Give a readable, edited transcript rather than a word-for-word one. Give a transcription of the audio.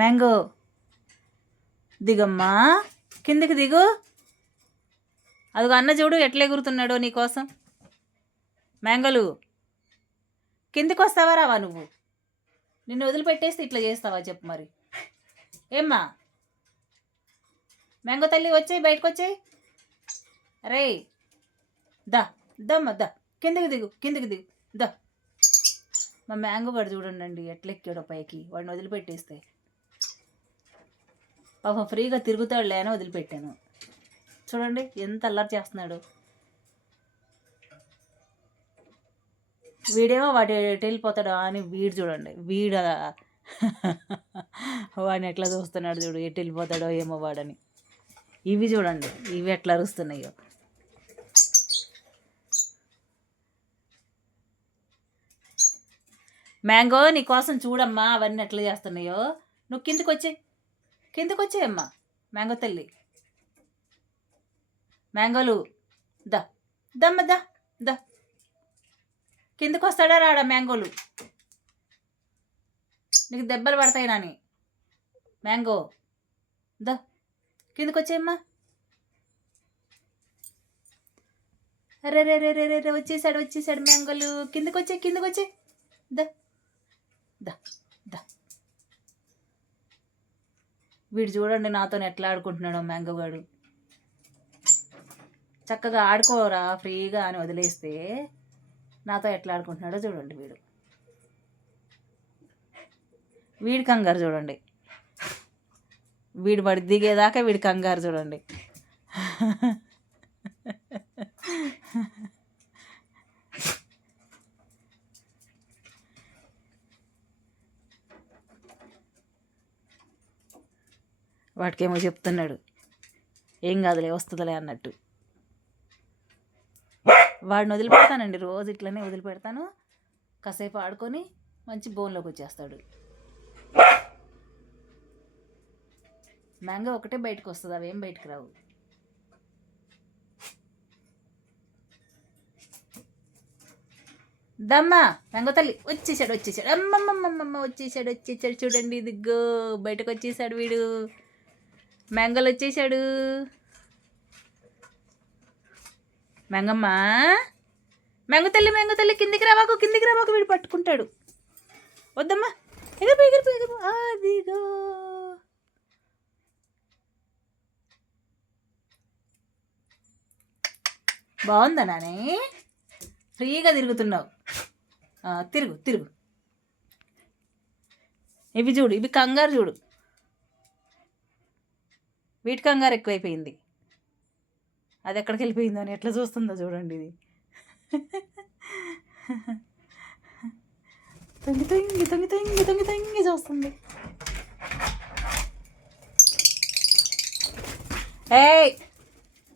Mango దిగమ్మా, కిందికి దిగు. అదిగో అన్న చూడు ఎట్లా ఎగురుతున్నాడో నీకోసం. మ్యాంగోలు కిందికి వస్తావా రావా? నువ్వు నిన్ను వదిలిపెట్టేస్తే ఇట్లా చేస్తావా చెప్పు మరి. ఏమ్మా మ్యాంగో తల్లి వచ్చాయి, బయటకు వచ్చాయి. రే దా దమ్మ దా, కిందికి దిగు, కిందికి దిగు దా. మా మ్యాంగో గడు చూడండి ఎట్లా ఎక్కాడో పైకి, వాడిని వదిలిపెట్టేస్తే. పాపం ఫ్రీగా తిరుగుతాడులే అని వదిలిపెట్టాను. చూడండి ఎంత అల్లరి చేస్తున్నాడు. వీడేమో వాడు ఎటు వెళ్ళిపోతాడో అని వీడు చూడండి, వాడిని ఎట్లా చూస్తున్నాడు చూడు, ఎటు వెళ్ళిపోతాడో ఏమో వాడని. ఇవి చూడండి ఇవి ఎట్లా అరుస్తున్నాయో. మ్యాంగో నీకోసం చూడమ్మా అవన్నీ ఎట్లా చేస్తున్నాయో. నువ్వు కిందికి వచ్చేయమ్మా మ్యాంగో తల్లి. మ్యాంగోలు దా దమ్మ దా దా. కిందికి వస్తాడా రాడా మ్యాంగోలు? నీకు దెబ్బలు పడతాయి నాని. మ్యాంగో దా కిందికి వచ్చేయమ్మా. అరే రే రే రే రే వచ్చేసాడు మ్యాంగోలు. కిందికి వచ్చే దా దా దా. వీడు చూడండి నాతో ఎట్లా ఆడుకుంటున్నాడో మ్యాంగో గాడు. చక్కగా ఆడుకోరా ఫ్రీగా అని వదిలేస్తే నాతో ఎట్లా ఆడుకుంటున్నాడో చూడండి. వీడి కంగారు చూడండి, వీడు పడి దిగేదాకా వీడి కంగారు చూడండి. వాడికేమో చెప్తున్నాడు, ఏం కాదులే వస్తుందిలే అన్నట్టు. వాడిని వదిలిపెడతానండి, రోజు ఇట్లనే వదిలిపెడతాను. కాసేపు ఆడుకొని మంచి బోన్లోకి వచ్చేస్తాడు. మ్యాంగో ఒకటే బయటకు వస్తుంది, అవేం బయటకు రావు. దమ్మా మ్యాంగో తల్లి వచ్చేసాడు. అమ్మమ్మమ్మమ్మ వచ్చేసాడు చూడండి. దిగ్గో బయటకు వచ్చేసాడు వీడు. మ్యాంగోలు వచ్చేసాడు. మ్యాంగో తల్లి కిందికి రావాకు వీడు పట్టుకుంటాడు. వద్దమ్మా ఎగిరిపో. అదిగో బాగుందా నానే, ఫ్రీగా తిరుగుతున్నావు. తిరుగు. ఇవి చూడు, ఇవి కంగారు చూడు. వీటి కంగారు ఎక్కువైపోయింది. అది ఎక్కడికి వెళ్ళిపోయిందో అని ఎట్లా చూస్తుందో చూడండి. ఇది తొంగి చూస్తుంది. ఏయ్